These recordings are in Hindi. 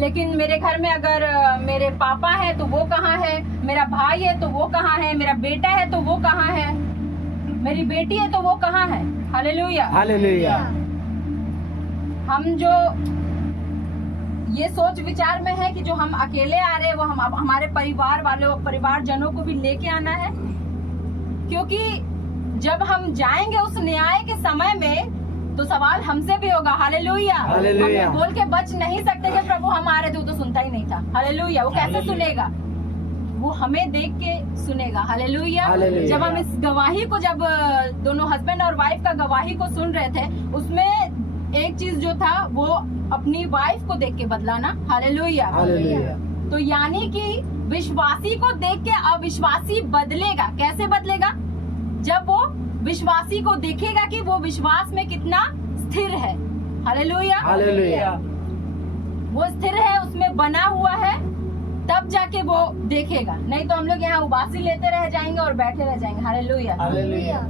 लेकिन मेरे घर में अगर मेरे पापा है तो वो कहाँ है, मेरा भाई है तो वो कहाँ है, मेरा बेटा है तो वो कहाँ है, मेरी बेटी है तो वो कहाँ है। Hallelujah hallelujah. हम जो ये सोच विचार में है कि जो हम अकेले आ रहे हैं वो हम हमारे परिवार वालों परिवारजनों को भी लेके आना है, क्योंकि जब हम जाएंगे उस न्याय के समय में तो सवाल हमसे भी होगा। हालेलुया। हालेलुया। हम बोल के बच नहीं सकते कि प्रभु हम आ रहे थे, वो तो सुनता ही नहीं था। हालेलुया। वो कैसे सुनेगा? वो हमें देख के सुनेगा। हालेलुया। हालेलुया। जब हम इस गवाही को, जब दोनों हस्बैंड और वाइफ का गवाही को सुन रहे थे, उसमें एक चीज जो था वो अपनी वाइफ को देख के बदला ना। हालेलुया। हालेलुया। तो यानी कि विश्वासी को देख के अविश्वासी बदलेगा। कैसे बदलेगा? जब वो विश्वासी को देखेगा कि वो विश्वास में कितना स्थिर है। हालेलुया। हालेलुया। वो स्थिर है, उसमें बना हुआ है, तब जाके वो देखेगा। नहीं तो हम लोग यहाँ उबासी लेते रह जाएंगे और बैठे रह जाएंगे। हालेलुया। हालेलुया।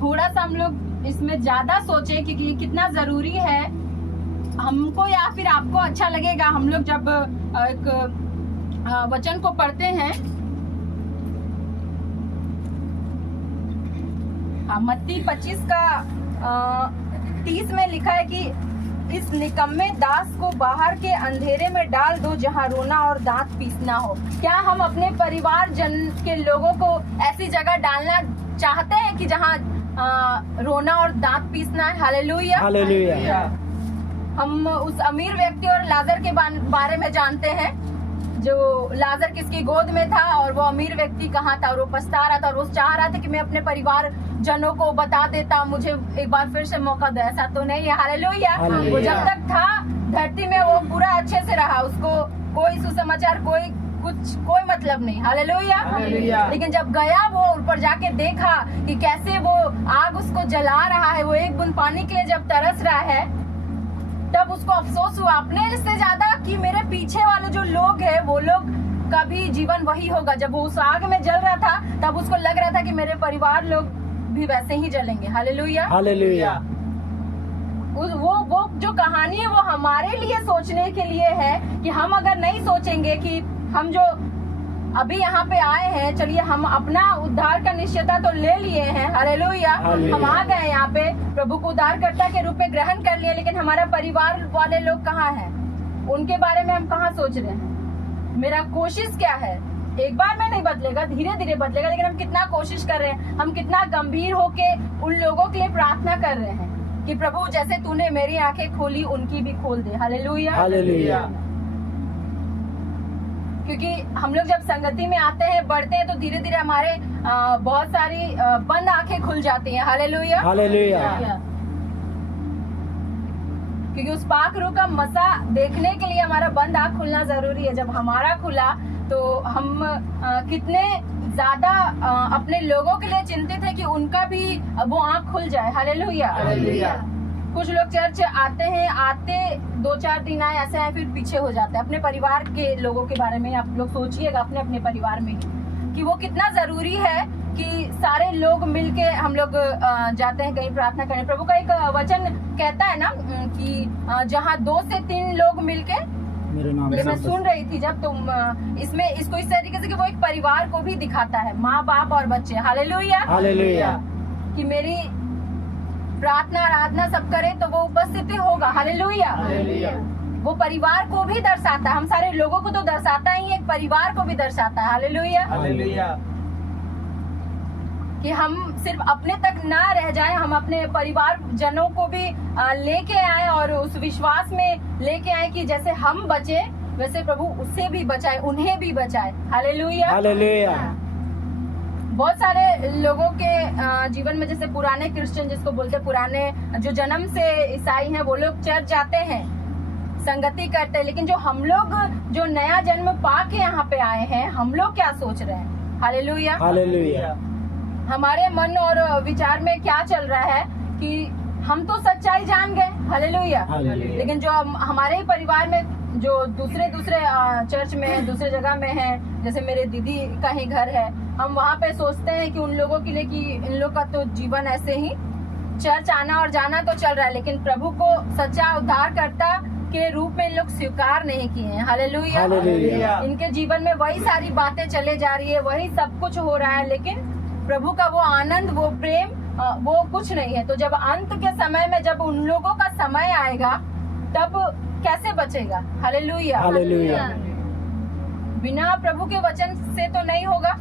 थोड़ा सा हम लोग इसमें ज्यादा सोचे कि ये कितना जरूरी है हमको, या फिर आपको अच्छा लगेगा हम लोग जब एक वचन को पढ़ते हैं। मत्ती 25 का 30 में लिखा है कि इस निकम्मे दास को बाहर के अंधेरे में डाल दो जहां रोना और दांत पीसना हो। क्या हम अपने परिवार जन के लोगों को ऐसी जगह डालना चाहते हैं कि जहां रोना और दांत पीसना है? हालेलुया। हालेलुया। हम उस अमीर व्यक्ति और लाजर के बारे में जानते हैं, जो लाजर किसकी गोद में था और वो अमीर व्यक्ति कहाँ था, और वो पछता रहा था और वो चाह रहा था कि मैं अपने परिवार जनों को बता देता, मुझे एक बार फिर से मौका दे। ऐसा तो नहीं है। हालेलुया। वो जब तक था धरती में वो पूरा अच्छे से रहा, उसको कोई सुसमाचार कोई मतलब नहीं। हालेलुया। लेकिन जब गया वो ऊपर जाके देखा कि कैसे वो आग उसको जला रहा है, वो एक बूंद पानी के लिए जब तरस रहा है, तब उसको अफसोस हुआ अपने से ज्यादा कि मेरे पीछे वाले जो लोग हैं वो लोग का भी जीवन वही होगा। जब वो उस आग में जल रहा था तब उसको लग रहा था कि मेरे परिवार लोग भी वैसे ही जलेंगे। हालेलुया। हालेलुया। वो जो कहानी है वो हमारे लिए सोचने के लिए है कि हम अगर नहीं सोचेंगे कि हम जो अभी यहाँ पे आए हैं, चलिए हम अपना उद्धार का निश्चयता तो ले लिए हैं। हालेलुया। हम आ गए यहाँ पे, प्रभु को उद्धारकर्ता के रूप में ग्रहण कर लिए, लेकिन हमारा परिवार वाले लोग कहाँ हैं? उनके बारे में हम कहाँ सोच रहे हैं? मेरा कोशिश क्या है? एक बार में नहीं बदलेगा, धीरे धीरे बदलेगा, लेकिन हम कितना कोशिश कर रहे हैं, हम कितना गंभीर होके उन लोगों के लिए प्रार्थना कर रहे हैं कि प्रभु जैसे तूने मेरी आंखें खोली उनकी भी खोल दे। हालेलुया। हालेलुया। क्योंकि हम लोग जब संगति में आते हैं, बढ़ते हैं, तो धीरे धीरे हमारे बहुत सारी बंद आंखें खुल जाती हैं। हालेलुया। हालेलुया। क्योंकि उस पाक रूह का मसा देखने के लिए हमारा बंद आंख खुलना जरूरी है। जब हमारा खुला तो हम कितने ज्यादा अपने लोगों के लिए चिंतित है कि उनका भी वो आंख खुल जाए। हालेलुया। हालेलुया। कुछ लोग चर्च आते हैं, आते 2-4 दिन आए, ऐसे आए, फिर पीछे हो जाते हैं। अपने परिवार के लोगों के बारे में आप लोग सोचिएगा, अपने अपने परिवार में कि वो कितना जरूरी है कि सारे लोग मिलके हम लोग जाते हैं कहीं प्रार्थना करने। प्रभु का एक वचन कहता है ना कि जहाँ 2 से 3 लोग मिलके, मेरे नाम ये मैं सुन रही थी जब तुम इसमें इसको इस तरीके से कि वो एक परिवार को भी दिखाता है, माँ बाप और बच्चे। हालेलुया। हालेलुया। कि मेरी प्रार्थना आराधना सब करे तो वो उपस्थिति होगा। हालेलुया। वो परिवार को भी दर्शाता है, हम सारे लोगों को तो दर्शाता ही, एक परिवार को भी दर्शाता है। हालेलुया। हालेलुया। कि हम सिर्फ अपने तक ना रह जाए, हम अपने परिवार जनों को भी लेके आए और उस विश्वास में लेके आए कि जैसे हम बचे वैसे प्रभु उससे भी बचाए, उन्हें भी बचाए। हालेलुया। हालेलुया। बहुत सारे लोगों के जीवन में, जैसे पुराने क्रिश्चियन जिसको बोलते हैं, पुराने जो जन्म से ईसाई हैं, वो लोग चर्च जाते हैं, संगति करते हैं, लेकिन जो हम लोग जो नया जन्म पा के यहाँ पे आए हैं, हम लोग क्या सोच रहे हैं? हालेलुया। हालेलुया। हमारे मन और विचार में क्या चल रहा है कि हम तो सच्चाई जान गए। हालेलुया। लेकिन जो हमारे ही परिवार में जो दूसरे चर्च में है, दूसरे जगह में है, जैसे मेरे दीदी का ही घर है, हम वहाँ पे सोचते हैं कि उन लोगों के लिए कि इन लोग का तो जीवन ऐसे ही चर्च आना और जाना तो चल रहा है, लेकिन प्रभु को सच्चा उद्धारकर्ता के रूप में इन लोग स्वीकार नहीं किए हैं। हालेलुया। हालेलुया। इनके जीवन में वही सारी बातें चले जा रही है, वही सब कुछ हो रहा है, लेकिन प्रभु का वो आनंद, वो प्रेम, वो कुछ नहीं है। तो जब अंत के समय में जब उन लोगों का समय आएगा तब कैसे बचेगा? हालेलुया। हालेलुया। बिना प्रभु के वचन से तो नहीं होगा।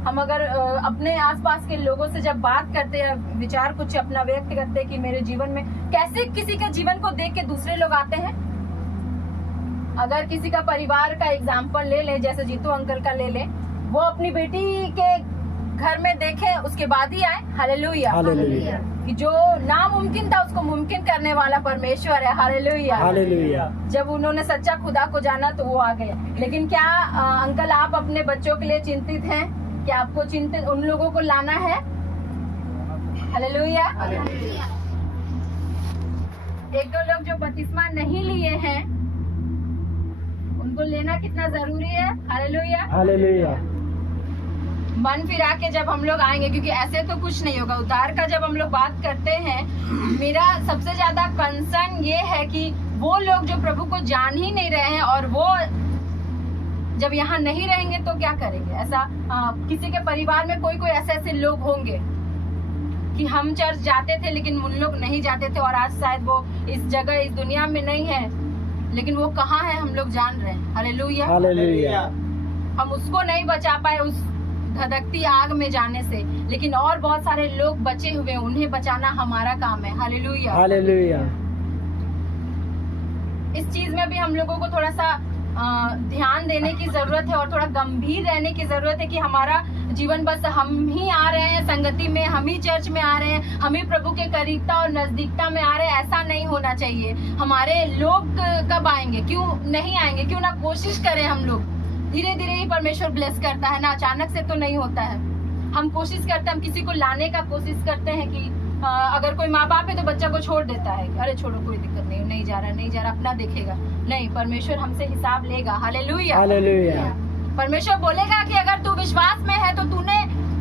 हम अगर अपने आसपास के लोगों से जब बात करते हैं, विचार कुछ अपना व्यक्त करते हैं कि मेरे जीवन में कैसे किसी के जीवन को देख के दूसरे लोग आते हैं। अगर किसी का परिवार का एग्जाम्पल ले ले, जैसे जीतू अंकल का ले ले, वो अपनी बेटी के घर में देखे उसके बाद ही आए। हालेलुया। हालेलुया। कि जो नामुमकिन था उसको मुमकिन करने वाला परमेश्वर है। हालेलुया। हालेलुया। जब उन्होंने सच्चा खुदा को जाना तो वो आ गए। लेकिन क्या अंकल आप अपने बच्चों के लिए चिंतित हैं? क्या आपको चिंतित उन लोगों को लाना है? हालेलुया। एक दो लोग जो बपतिस्मा नहीं लिए हैं उनको लेना कितना जरूरी है। हालेलुया। हालेलुया। मन फिरा के जब हम लोग आएंगे, क्योंकि ऐसे तो कुछ नहीं होगा। उद्धार का जब हम लोग बात करते हैं, मेरा सबसे ज्यादा कंसर्न ये है कि वो लोग जो प्रभु को जान ही नहीं रहे हैं और वो जब यहाँ नहीं रहेंगे तो क्या करेंगे? ऐसा किसी के परिवार में कोई कोई ऐसे लोग होंगे कि हम चर्च जाते थे लेकिन उन लोग नहीं जाते थे और आज शायद वो इस जगह, इस दुनिया में नहीं है, लेकिन वो कहाँ है हम लोग जान रहे हैं। हालेलुया। हालेलुया। हम उसको नहीं बचा पाए उस धधकती आग में जाने से, लेकिन और बहुत सारे लोग बचे हुए, उन्हें बचाना हमारा काम है। हालेलुया। हालेलुया। इस चीज में भी हम लोगों को थोड़ा सा ध्यान देने की जरूरत है और थोड़ा गंभीर रहने की जरूरत है कि हमारा जीवन बस हम ही आ रहे हैं संगति में, हम ही चर्च में आ रहे हैं, हम ही प्रभु के करीबता और नजदीकता में आ रहे हैं, ऐसा नहीं होना चाहिए। हमारे लोग कब आएंगे? क्यों नहीं आएंगे? क्यों ना कोशिश करें हम लोग। धीरे धीरे ही परमेश्वर ब्लेस करता है ना, अचानक से तो नहीं होता है। हम कोशिश करते हैं, हम किसी को लाने का कोशिश करते हैं कि अगर कोई माँ बाप है तो बच्चा को छोड़ देता है, अरे छोड़ो कोई दिक्कत नहीं, नहीं जा रहा अपना देखेगा। नहीं, परमेश्वर हमसे हिसाब लेगा। हालेलुया। हालेलुया। परमेश्वर बोलेगा कि अगर तू विश्वास में है तो तूने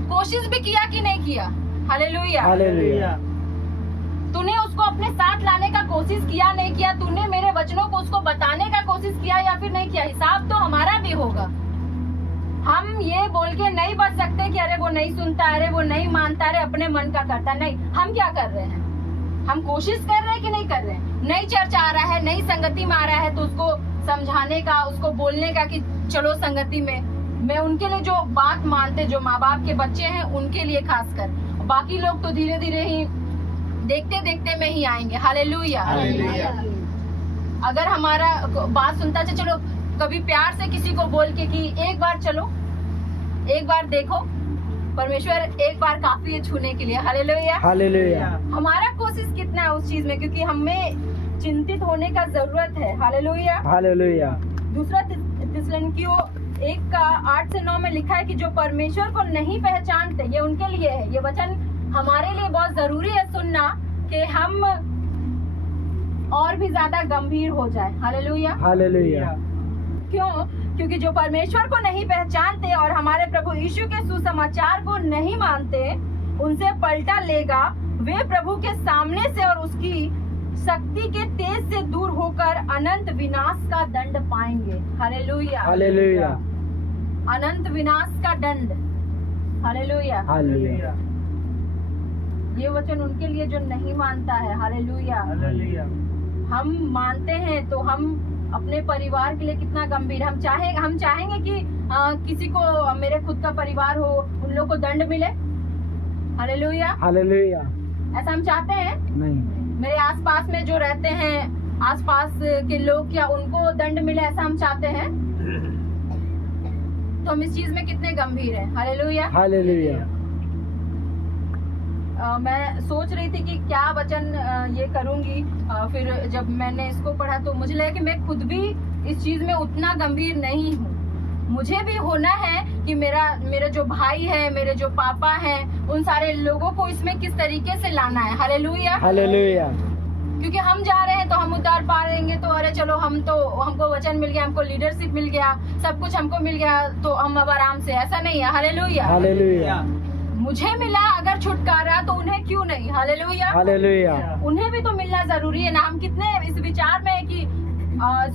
कोशिश भी किया कि नहीं किया। हालेलुया। हालेलुया। तूने उसको अपने साथ लाने का कोशिश किया नहीं किया, तूने मेरे वचनों को उसको बताने का कोशिश किया या फिर नहीं किया। हिसाब तो हमारा भी होगा। हम ये बोल के नहीं बच सकते कि अरे वो नहीं सुनता, अरे वो नहीं मानता, अरे अपने मन का करता। नहीं, हम क्या कर रहे हैं? हम कोशिश कर रहे हैं कि नहीं कर रहे हैं? नई चर्च आ रहा है, नई संगति में आ रहा है तो उसको समझाने का, उसको बोलने का कि चलो संगति में। मैं उनके लिए जो बात मानते, जो माँ बाप के बच्चे हैं उनके लिए खासकर, बाकी लोग तो धीरे धीरे ही देखते देखते में ही आएंगे। हालेलुया। अगर हमारा बात सुनता है, चलो कभी प्यार से किसी को बोल के कि एक बार चलो, एक बार देखो, परमेश्वर एक बार काफी है छूने के लिए। हालेलुया। हालेलुया। हमारा कोशिश कितना है उस चीज में, क्योंकि हमें चिंतित होने का जरूरत है। हालेलुया। हालेलुया। दूसरा थिस्सलुनीकियों 1:8 से 9 में लिखा है कि जो परमेश्वर को नहीं पहचानते, ये उनके लिए है। ये वचन हमारे लिए बहुत जरूरी है सुनना कि हम और भी ज्यादा गंभीर हो जाए। हालेलुया। हालेलुया। क्यों? क्योंकि जो परमेश्वर को नहीं पहचानते और हमारे प्रभु यीशु के सुसमाचार को नहीं मानते, उनसे पलटा लेगा। वे प्रभु के सामने से और उसकी शक्ति के तेज से दूर होकर अनंत विनाश का दंड पाएंगे। हालेलुया। हालेलुया। अनंत विनाश का दंड। हालेलुया। हालेलुया। ये वचन उनके लिए जो नहीं मानता है। हालेलुया। हालेलुया। हम मानते हैं तो हम अपने परिवार के लिए कितना गंभीर। हम चाहेंगे कि किसी को, मेरे खुद का परिवार हो, उन लोग को दंड मिले। हालेलुया। हालेलुया। ऐसा हम चाहते हैं? नहीं। मेरे आसपास में जो रहते हैं, आसपास के लोग, क्या उनको दंड मिले, ऐसा हम चाहते हैं? तो हम इस चीज में कितने गंभीर हैं। हालेलुया। हालेलुया। मैं सोच रही थी कि क्या वचन ये करूंगी, फिर जब मैंने इसको पढ़ा तो मुझे लगा कि मैं खुद भी इस चीज में उतना गंभीर नहीं हूँ। मुझे भी होना है कि मेरा जो भाई है, मेरे जो पापा हैं, उन सारे लोगों को इसमें किस तरीके से लाना है। हालेलुया। हालेलुया। क्योंकि हम जा रहे हैं तो हम उतार पा लेंगे तो अरे चलो हमको वचन मिल गया, हमको लीडरशिप मिल गया, सब कुछ हमको मिल गया तो हम अब आराम से, ऐसा नहीं है। हालेलुया। हालेलुया। मुझे मिला अगर छुटकारा तो उन्हें क्यों नहीं। हालेलुया। हालेलुया। उन्हें भी तो मिलना जरूरी है ना। हम कितने इस विचार में है कि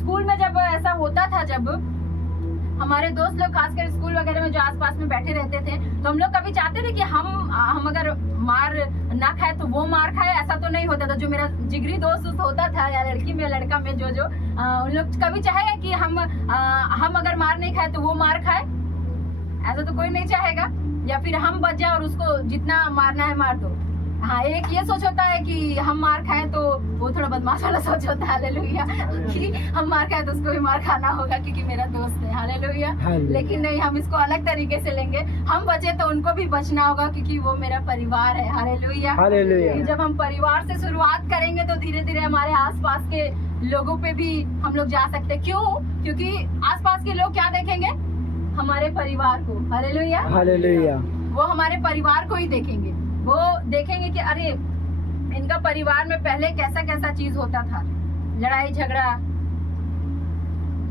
स्कूल में जब ऐसा होता था, जब हमारे दोस्त लोग खासकर स्कूल वगैरह में जो आसपास में बैठे रहते थे, तो हम लोग कभी चाहते थे कि हम अगर मार ना खाए तो वो मार खाए। ऐसा तो नहीं होता था। जो मेरा जिगरी दोस्त होता था या लड़की में लड़का में जो उन लोग कभी चाहेगा कि हम अगर मार नहीं खाए तो वो मार खाए? ऐसा तो कोई नहीं चाहेगा। या फिर हम बच जाए और उसको जितना मारना है मार दो। हाँ, एक ये सोच होता है कि हम मार खाए तो वो थोड़ा बदमाश वाला सोच होता है। हालेलुया। कि हम मार खाए तो उसको भी मार खाना होगा क्योंकि मेरा दोस्त है। हालेलुया। लेकिन नहीं, हम इसको अलग तरीके से लेंगे। हम बचे तो उनको भी बचना होगा क्योंकि वो मेरा परिवार है। हालेलुया। हालेलुया। जब हम परिवार से शुरुआत करेंगे तो धीरे धीरे हमारे आसपास के लोगों पे भी हम लोग जा सकते हैं। क्यों? क्योंकि आसपास के लोग क्या देखेंगे? हमारे परिवार को। हालेलुया। हालेलुया। वो हमारे परिवार को ही देखेंगे। वो देखेंगे कि अरे इनका परिवार में पहले कैसा कैसा चीज होता था, लड़ाई झगड़ा,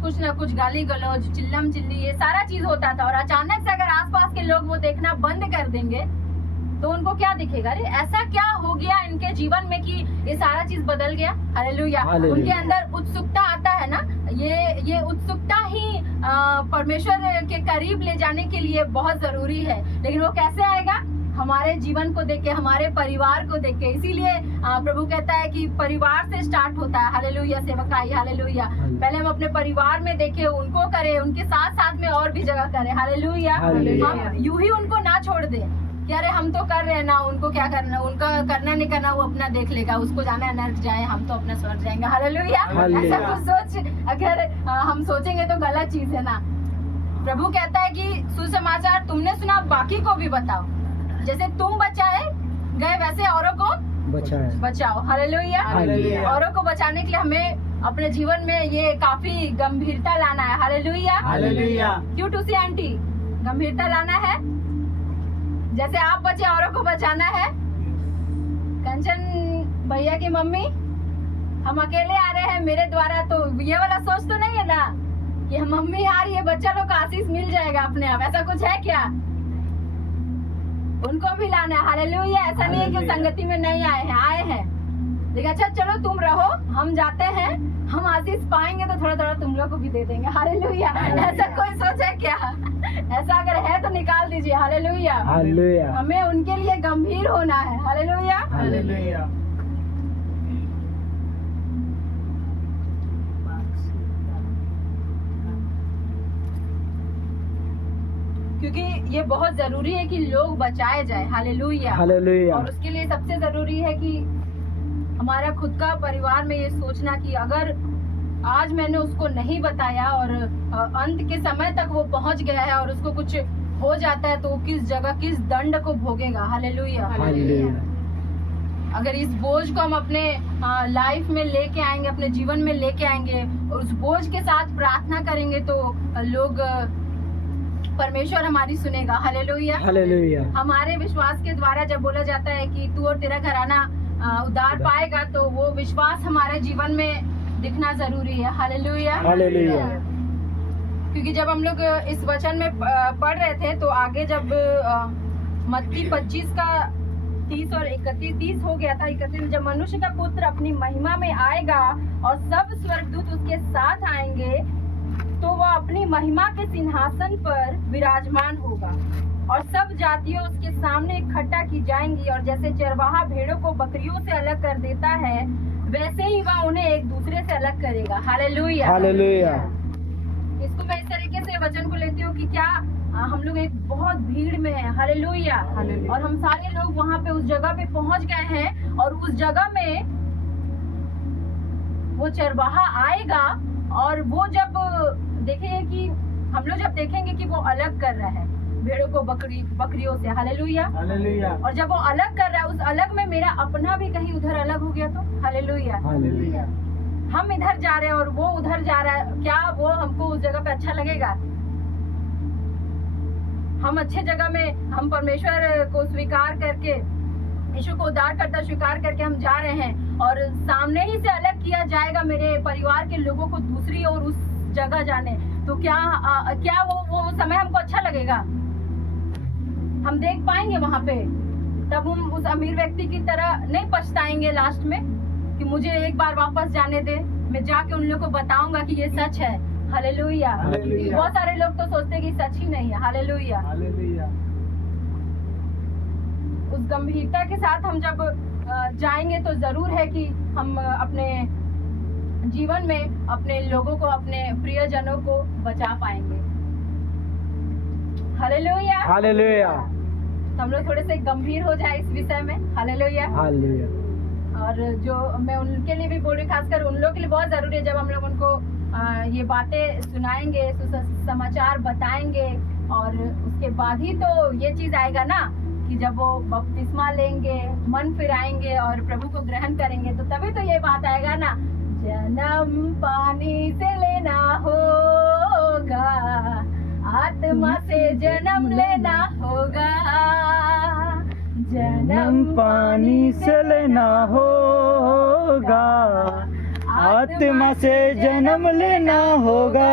कुछ ना कुछ गाली गलौज, चिल्लम चिल्ली, ये सारा चीज होता था। और अचानक से अगर आसपास के लोग वो देखना बंद कर देंगे तो उनको क्या दिखेगा? अरे ऐसा क्या हो गया इनके जीवन में कि ये सारा चीज बदल गया। हालेलुया। उनके अंदर उत्सुकता आता है ना। ये उत्सुकता ही परमेश्वर के करीब ले जाने के लिए बहुत जरूरी है। लेकिन वो कैसे आएगा? हमारे जीवन को देख के, हमारे परिवार को देख के। इसीलिए प्रभु कहता है कि परिवार से स्टार्ट होता है। हालेलुया। सेवकाई। हालेलुया। पहले हम अपने परिवार में देखें, उनको करें, उनके साथ साथ में और भी जगह करें। हालेलुया। हम यूं ही उनको ना छोड़ दें कि अरे हम तो कर रहे हैं ना, उनको क्या करना, उनका करना नहीं करना वो अपना देख लेगा, उसको जाना है नर्क जाए, हम तो अपना स्वर्ग जाएंगे। हालेलुया। ऐसा कुछ सोच अगर हम सोचेंगे तो गलत चीज है ना। प्रभु कहता है कि सुसमाचार तुमने सुना, बाकी को भी बताओ। जैसे तुम बचाए गए वैसे औरों को बचाओ। हालेलुया। औरों को बचाने के लिए हमें अपने जीवन में ये काफी गंभीरता लाना है। हालेलुया। क्यों टूसी आंटी? गंभीरता लाना है। जैसे आप बचे औरों को बचाना है। कंचन भैया की मम्मी, हम अकेले आ रहे हैं मेरे द्वारा, तो ये वाला सोच तो नहीं है ना कि हम मम्मी आ रही है, बच्चा लोग का आशीष मिल जाएगा अपने आप। ऐसा कुछ है क्या? उनको भी लाना है। हालेलुया। ऐसा नहीं है कि संगति में नहीं आए हैं। लेकिन अच्छा चलो तुम रहो, हम जाते हैं, हम आशीष पाएंगे तो थोड़ा थोड़ा तुम लोग को भी दे देंगे। हालेलुया। ऐसा कोई सोच है क्या? ऐसा अगर है तो निकाल दीजिए। हालेलुया। हालेलुया। हमें उनके लिए गंभीर होना है। हालेलुया। हालेलुया। क्योंकि ये बहुत जरूरी है कि लोग बचाए जाए। हालेलुया। हालेलुया। और उसके लिए सबसे जरूरी है कि हमारा खुद का परिवार में ये सोचना कि अगर आज मैंने उसको नहीं बताया और अंत के समय तक वो पहुंच गया है और उसको कुछ हो जाता है तो वो किस जगह किस दंड को भोगेगा। हालेलुया। अगर इस बोझ को हम अपने लाइफ में लेके आएंगे, अपने जीवन में लेके आएंगे और उस बोझ के साथ प्रार्थना करेंगे तो लोग परमेश्वर हमारी सुनेगा। हालेलुया। हालेलुया। हमारे विश्वास के द्वारा जब बोला जाता है कि तू और तेरा घराना उद्धार पाएगा, तो वो विश्वास हमारे जीवन में दिखना जरूरी है। हालेलुया। हालेलुया। क्योंकि जब हम लोग इस वचन में पढ़ रहे थे तो आगे जब मत्ती 25 का 30 और 31 हो गया था, 31, जब मनुष्य का पुत्र अपनी महिमा में आएगा और सब स्वर्गदूत उसके साथ आएंगे तो वह अपनी महिमा के सिंहासन पर विराजमान होगा और सब जातियां उसके सामने इकट्ठा की जाएंगी। और जैसे चरवाहा भेड़ों को बकरियों से अलग कर देता है, वैसे ही वह उन्हें एक दूसरे से अलग करेगा। हालेलुया। हालेलुया। इसको मैं इस तरीके से वचन को लेती हूँ कि क्या हम लोग एक बहुत भीड़ में हैं। हालेलुया। और हम सारे लोग वहाँ पे उस जगह पे पहुँच गए हैं और उस जगह में वो चरवाहा आएगा और वो जब देखेंगे कि हम लोग जब देखेंगे कि वो अलग कर रहा है भेड़ों को बकरियों से। हालेलुया। हालेलुया। और जब वो अलग कर रहा है, उस अलग में मेरा अपना भी कहीं उधर अलग हो गया तो हालेलुया। हालेलुया। हम इधर जा रहे हैं और वो उधर जा रहा है, क्या वो हमको उस जगह पे अच्छा लगेगा? हम अच्छे जगह में हम परमेश्वर को स्वीकार करके, यीशु को उद्धारकर्ता स्वीकार करके हम जा रहे हैं और सामने ही से अलग किया जाएगा मेरे परिवार के लोगों को दूसरी और उस जगह जाने, तो क्या वो समय हमको अच्छा लगेगा? हम देख पाएंगे वहां पे, तब हम उस अमीर व्यक्ति की तरह नहीं पछताएंगे लास्ट में कि मुझे एक बार वापस जाने दे, मैं जाके उन लोगों को बताऊंगा कि ये सच है। हालेलुया। हालेलुया। बहुत सारे लोग तो सोचते हैं कि सच ही नहीं है। हालेलुया। हालेलुया। उस गंभीरता के साथ हम जब जाएंगे तो जरूर है कि हम अपने जीवन में अपने लोगों को, अपने प्रियजनों को बचा पाएंगे। हालेलुया। हालेलुया। तो हम लोग थोड़े से गंभीर हो जाए इस विषय में। हालेलुया। हालेलुया। और जो मैं उनके लिए भी बोल रही, खासकर उन लोगों के लिए बहुत जरूरी है, जब हम लोग उनको ये बातें सुनाएंगे, समाचार बताएंगे, और उसके बाद ही तो ये चीज आएगा ना कि जब वो बपतिस्मा लेंगे, मन फिराएंगे और प्रभु को ग्रहण करेंगे, तो तभी तो ये बात आएगा ना, जन्म पानी से लेना होगा, आत्मा से जन्म लेना होगा, जन्म पानी से लेना होगा, आत्मा से जन्म लेना होगा।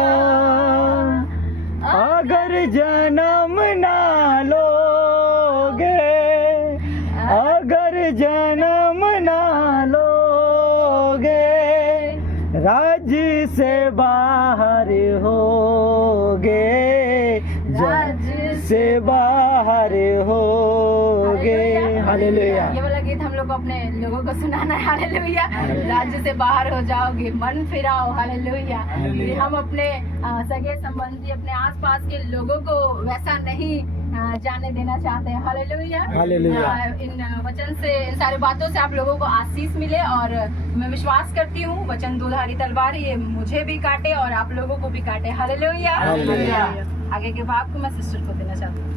अगर जन्म ना लोगे, अगर जन्म ना लोगे, राज्य से बाहर होगे, राज्य से बाहर होगे। हालेलुया। ये वाला गीत हम लोग अपने लोगों को सुनाना है। हालेलुया। राज्य से बाहर हो जाओगे, मन फिराओ। हालेलुया। हालेलुया। हम अपने सगे संबंधी, अपने आसपास के लोगों को वैसा नहीं जाने देना चाहते हैं। हालेलुया। हालेलुया। इन वचन से, इन सारी बातों से आप लोगों को आशीष मिले, और मैं विश्वास करती हूँ वचन दुधारी तलवार ये मुझे भी काटे और आप लोगों को भी काटे। हालेलुया। हालेलुया। आगे के भाग को मैं सिस्टर को देना चाहती हूँ।